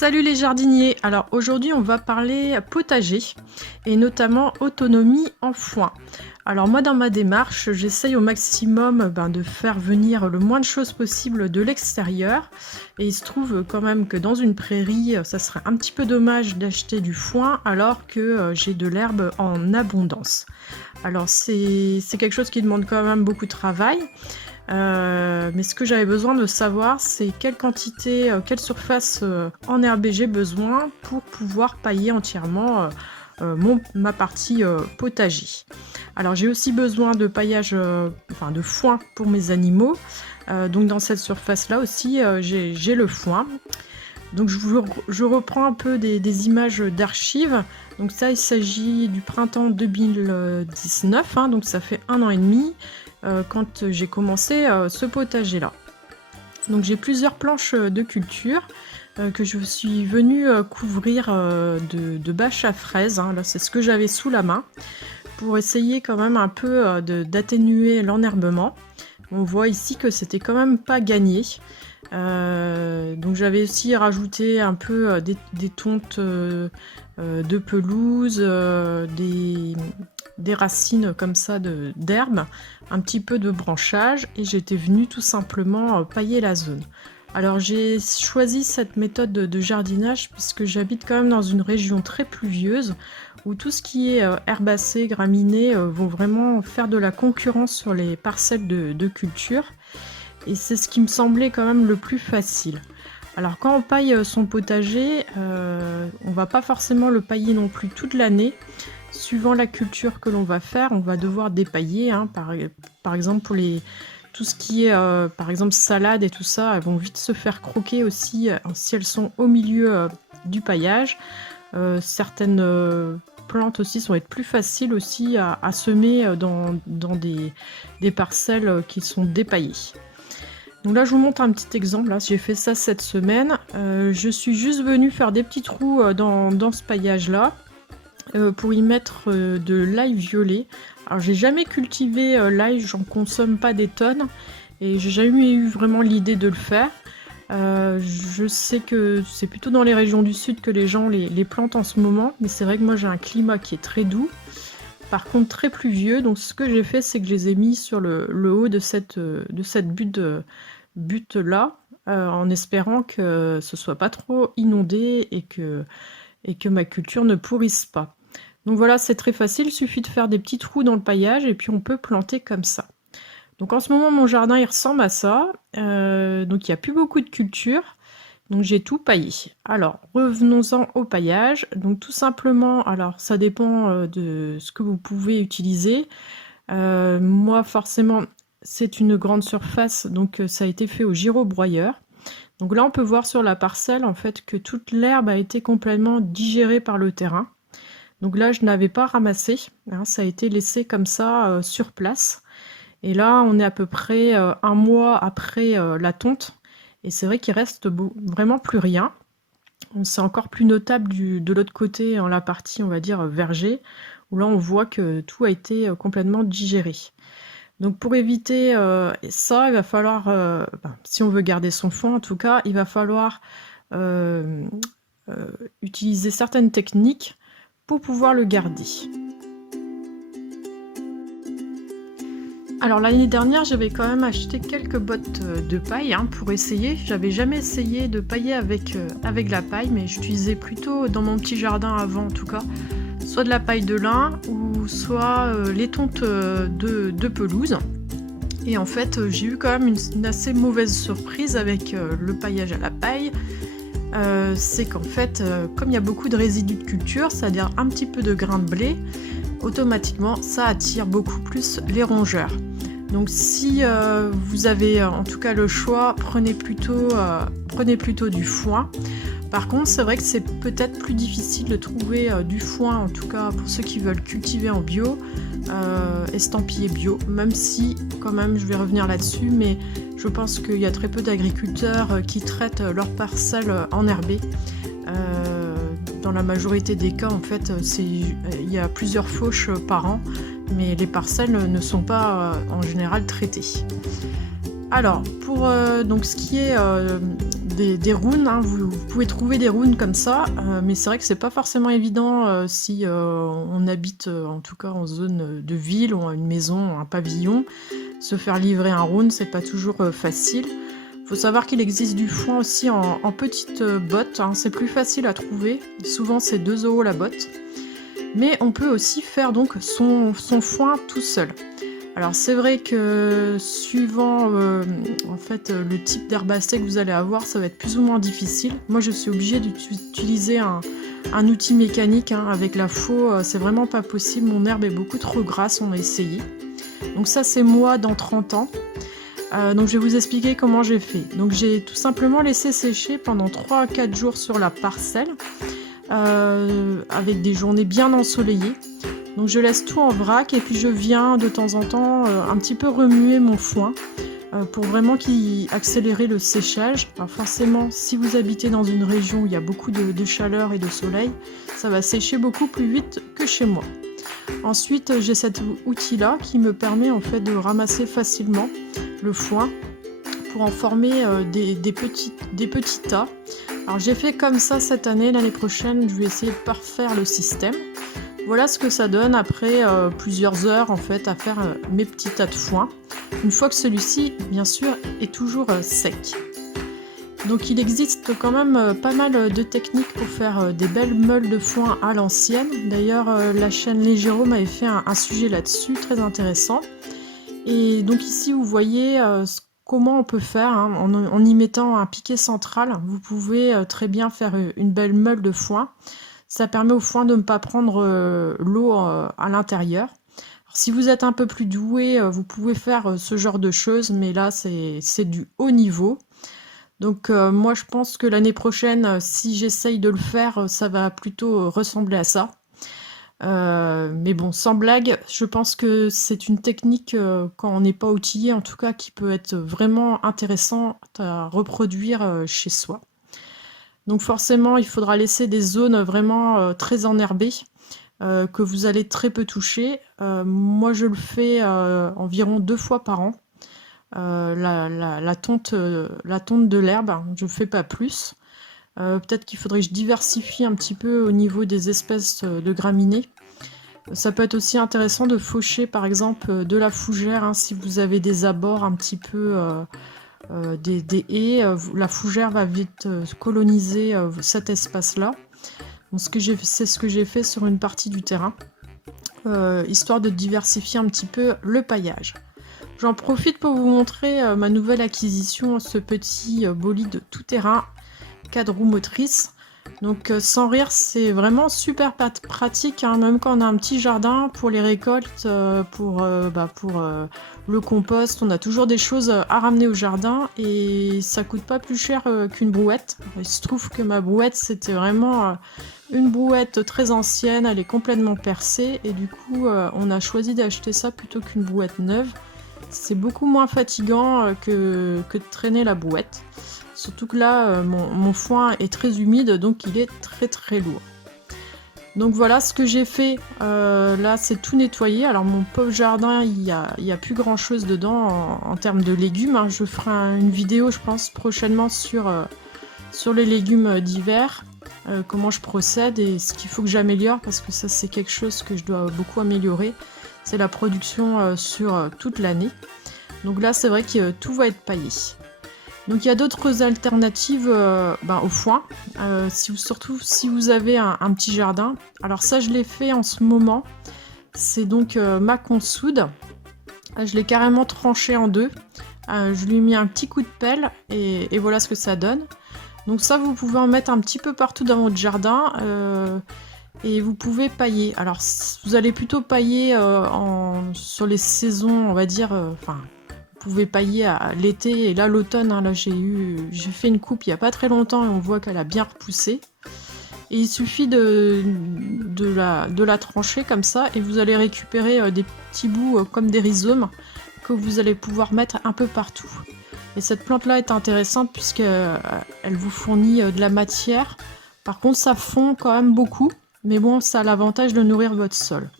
Salut les jardiniers! Alors aujourd'hui on va parler potager et notamment autonomie en foin. Alors moi dans ma démarche j'essaye au maximum de faire venir le moins de choses possible de l'extérieur et il se trouve quand même que dans une prairie ça serait un petit peu dommage d'acheter du foin alors que j'ai de l'herbe en abondance. Alors c'est quelque chose qui demande quand même beaucoup de travail. Mais ce que j'avais besoin de savoir, c'est quelle quantité, quelle surface enherbée j'ai besoin pour pouvoir pailler entièrement ma partie potager. Alors j'ai aussi besoin de paillage, de foin pour mes animaux. Donc dans cette surface-là aussi, j'ai le foin. Donc je reprends un peu des images d'archives. Donc ça, il s'agit du printemps 2019, donc ça fait 1 an et demi. Quand j'ai commencé ce potager-là. Donc j'ai plusieurs planches de culture que je suis venue couvrir de bâches à fraises. Là, c'est ce que j'avais sous la main pour essayer quand même un peu d'atténuer l'enherbement. On voit ici que c'était quand même pas gagné. Donc j'avais aussi rajouté un peu des tontes de pelouse, des racines comme ça d'herbe, un petit peu de branchage et j'étais venue tout simplement pailler la zone. Alors j'ai choisi cette méthode de jardinage puisque j'habite quand même dans une région très pluvieuse où tout ce qui est herbacées, graminées vont vraiment faire de la concurrence sur les parcelles de culture et c'est ce qui me semblait quand même le plus facile. Alors quand on paille son potager, on va pas forcément le pailler non plus toute l'année. Suivant la culture que l'on va faire, on va devoir dépailler. Par exemple, pour tout ce qui est par exemple salade et tout ça, elles vont vite se faire croquer aussi si elles sont au milieu du paillage. Certaines plantes aussi vont être plus faciles aussi à semer dans des parcelles qui sont dépaillées. Donc là je vous montre un petit exemple, là j'ai fait ça cette semaine. Je suis juste venue faire des petits trous dans ce paillage là. Pour y mettre de l'ail violet. Alors j'ai jamais cultivé l'ail, j'en consomme pas des tonnes et j'ai jamais eu vraiment l'idée de le faire. Je sais que c'est plutôt dans les régions du sud que les gens les plantent en ce moment, mais c'est vrai que moi j'ai un climat qui est très doux, par contre très pluvieux, donc ce que j'ai fait c'est que je les ai mis sur le haut de cette butte là, en espérant que ce soit pas trop inondé et que ma culture ne pourrisse pas. Donc voilà, c'est très facile, il suffit de faire des petits trous dans le paillage et puis on peut planter comme ça. Donc en ce moment, mon jardin, il ressemble à ça. Donc il n'y a plus beaucoup de culture. Donc j'ai tout paillé. Alors, revenons-en au paillage. Donc tout simplement, alors ça dépend de ce que vous pouvez utiliser. Moi, forcément, c'est une grande surface, donc ça a été fait au gyrobroyeur. Donc là, on peut voir sur la parcelle, en fait, que toute l'herbe a été complètement digérée par le terrain. Donc là, je n'avais pas ramassé, ça a été laissé comme ça sur place. Et là, on est à peu près 1 mois après la tonte. Et c'est vrai qu'il reste vraiment plus rien. C'est encore plus notable de l'autre côté, en la partie, on va dire, verger, où là, on voit que tout a été complètement digéré. Donc pour éviter ça, il va falloir, si on veut garder son foin en tout cas, il va falloir utiliser certaines techniques pour pouvoir le garder. Alors l'année dernière, j'avais quand même acheté quelques bottes de paille pour essayer. J'avais jamais essayé de pailler avec la paille, mais j'utilisais plutôt dans mon petit jardin avant en tout cas, soit de la paille de lin ou soit les tontes de pelouse. Et en fait, j'ai eu quand même une assez mauvaise surprise avec le paillage à la paille. C'est qu'en fait, comme il y a beaucoup de résidus de culture, c'est-à-dire un petit peu de grains de blé, automatiquement ça attire beaucoup plus les rongeurs. Donc si vous avez en tout cas le choix, prenez plutôt du foin. Par contre, c'est vrai que c'est peut-être plus difficile de trouver du foin, en tout cas pour ceux qui veulent cultiver en bio, estampillé bio, même si quand même je vais revenir là-dessus, mais je pense qu'il y a très peu d'agriculteurs qui traitent leurs parcelles enherbées. Dans la majorité des cas, en fait, il y a plusieurs fauches par an, mais les parcelles ne sont pas en général traitées. Alors, pour donc ce qui est des runes, hein. Vous pouvez trouver des runes comme ça, mais c'est vrai que c'est pas forcément évident si on habite en tout cas en zone de ville ou une maison, un pavillon. Se faire livrer un rune, c'est pas toujours facile. Faut savoir qu'il existe du foin aussi en petites bottes, hein. C'est plus facile à trouver. Souvent c'est 2 € la botte. Mais on peut aussi faire donc son foin tout seul. Alors c'est vrai que suivant en fait le type d'herbacée que vous allez avoir, ça va être plus ou moins difficile. Moi je suis obligée d'utiliser un outil mécanique, hein. Avec la faux, c'est vraiment pas possible. Mon herbe est beaucoup trop grasse, on a essayé. Donc ça c'est moi dans 30 ans. Donc je vais vous expliquer comment j'ai fait. Donc j'ai tout simplement laissé sécher pendant 3 à 4 jours sur la parcelle, avec des journées bien ensoleillées. Donc je laisse tout en vrac et puis je viens de temps en temps un petit peu remuer mon foin pour vraiment accélérer le séchage. Alors forcément, si vous habitez dans une région où il y a beaucoup de chaleur et de soleil, ça va sécher beaucoup plus vite que chez moi. Ensuite, j'ai cet outil-là qui me permet en fait de ramasser facilement le foin pour en former des petits tas. Alors j'ai fait comme ça cette année. L'année prochaine, je vais essayer de parfaire le système. Voilà ce que ça donne après plusieurs heures en fait à faire mes petits tas de foin. Une fois que celui-ci, bien sûr, est toujours sec. Donc il existe quand même pas mal de techniques pour faire des belles meules de foin à l'ancienne. D'ailleurs, la chaîne Les Jérômes avait fait un sujet là-dessus très intéressant. Et donc ici, vous voyez comment on peut faire, hein, en y mettant un piquet central. Vous pouvez très bien faire une belle meule de foin. Ça permet au foin de ne pas prendre l'eau à l'intérieur. Alors, si vous êtes un peu plus doué, vous pouvez faire ce genre de choses, mais là, c'est du haut niveau. Donc moi, je pense que l'année prochaine, si j'essaye de le faire, ça va plutôt ressembler à ça. Mais bon, sans blague, je pense que c'est une technique, quand on n'est pas outillé, en tout cas, qui peut être vraiment intéressante à reproduire chez soi. Donc forcément, il faudra laisser des zones vraiment très enherbées, que vous allez très peu toucher. Moi, je le fais environ 2 fois par an. La tonte de l'herbe, je ne fais pas plus. Peut-être qu'il faudrait que je diversifie un petit peu au niveau des espèces de graminées. Ça peut être aussi intéressant de faucher par exemple de la fougère, hein, si vous avez des abords un petit peu des haies, la fougère va vite coloniser cet espace-là. Donc, c'est ce que j'ai fait sur une partie du terrain, histoire de diversifier un petit peu le paillage. J'en profite pour vous montrer ma nouvelle acquisition, ce petit bolide tout-terrain 4 roues motrices. Donc sans rire, c'est vraiment super pratique, hein, même quand on a un petit jardin pour les récoltes, pour le compost. On a toujours des choses à ramener au jardin et ça coûte pas plus cher qu'une brouette. Il se trouve que ma brouette, c'était vraiment une brouette très ancienne, elle est complètement percée et du coup on a choisi d'acheter ça plutôt qu'une brouette neuve. C'est beaucoup moins fatigant que de traîner la brouette. Surtout que là, mon foin est très humide, donc il est très très lourd. Donc voilà ce que j'ai fait. Là, c'est tout nettoyé. Alors mon pauvre jardin, il y a plus grand chose dedans en termes de légumes, hein. Je ferai une vidéo, je pense, prochainement sur les légumes d'hiver. Comment je procède et ce qu'il faut que j'améliore, parce que ça, c'est quelque chose que je dois beaucoup améliorer. C'est la production sur toute l'année. Donc là, c'est vrai que tout va être paillé. Donc il y a d'autres alternatives au foin, surtout si vous avez un petit jardin. Alors ça, je l'ai fait en ce moment. C'est donc ma consoude. Je l'ai carrément tranché en deux. Je lui ai mis un petit coup de pelle et voilà ce que ça donne. Donc ça, vous pouvez en mettre un petit peu partout dans votre jardin. Et vous pouvez pailler. Alors vous allez plutôt pailler sur les saisons, on va dire. Vous pouvez pailler à l'été et là l'automne. Hein, là j'ai fait une coupe il n'y a pas très longtemps et on voit qu'elle a bien repoussé. Et il suffit de la trancher comme ça et vous allez récupérer des petits bouts comme des rhizomes que vous allez pouvoir mettre un peu partout. Et cette plante là est intéressante puisqu'elle vous fournit de la matière. Par contre ça fond quand même beaucoup. Mais bon, ça a l'avantage de nourrir votre sol.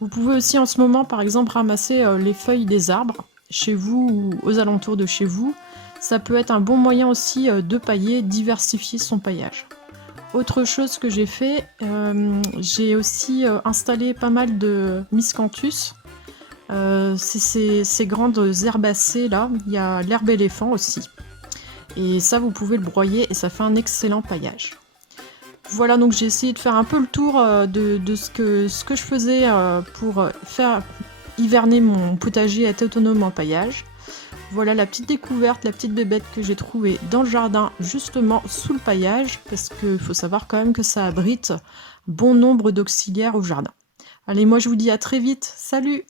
Vous pouvez aussi en ce moment, par exemple, ramasser les feuilles des arbres chez vous ou aux alentours de chez vous. Ça peut être un bon moyen aussi de pailler, diversifier son paillage. Autre chose que j'ai fait, j'ai aussi installé pas mal de miscanthus. C'est ces grandes herbacées là, il y a l'herbe éléphant aussi. Et ça, vous pouvez le broyer et ça fait un excellent paillage. Voilà, donc j'ai essayé de faire un peu le tour de ce que je faisais pour faire hiverner mon potager et être autonome en paillage. Voilà la petite découverte, la petite bébête que j'ai trouvée dans le jardin, justement sous le paillage, parce qu'il faut savoir quand même que ça abrite bon nombre d'auxiliaires au jardin. Allez, moi je vous dis à très vite, salut!